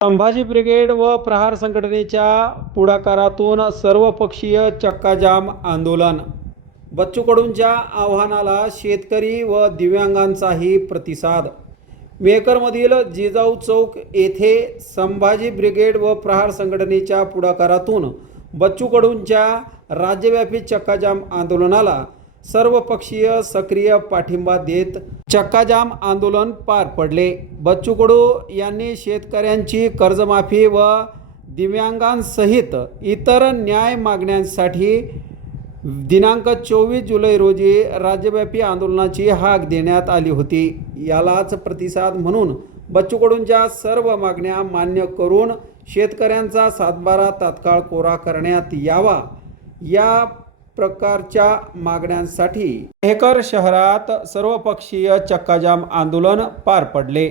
Sambhaji brigade व प्रहार संघटनेच्या पुढाकारातून सर्वपक्षीय चक्काजाम आंदोलन. बच्चूकडूंच्या आव्हानाला शेतकरी व दिव्यांगांचाही प्रतिसाद. मेकरमधील जिजाऊ चौक येथे संभाजी ब्रिगेड व प्रहार संघटनेच्या पुढाकारातून बच्चूकडूंच्या राज्यव्यापी चक्काजाम आंदोलनाला सर्वपक्षीय सक्रिय पाठिंबा देत चक्काजाम आंदोलन पार पडले. बच्चू कडू यांनी शेतकऱ्यांची कर्जमाफी व दिव्यांगांसहित इतर न्याय मागण्यांसाठी दिनांक चोवीस जुलै रोजी राज्यव्यापी आंदोलनाची हाक देण्यात आली होती. यालाच प्रतिसाद म्हणून बच्चू कडूंच्या सर्व मागण्या मान्य करून शेतकऱ्यांचा सातबारा तात्काळ कोरा करण्यात यावा. या प्रकारच्या मागण्यांसाठी मेहकर शहरात सर्वपक्षीय चक्काजाम आंदोलन पार पडले.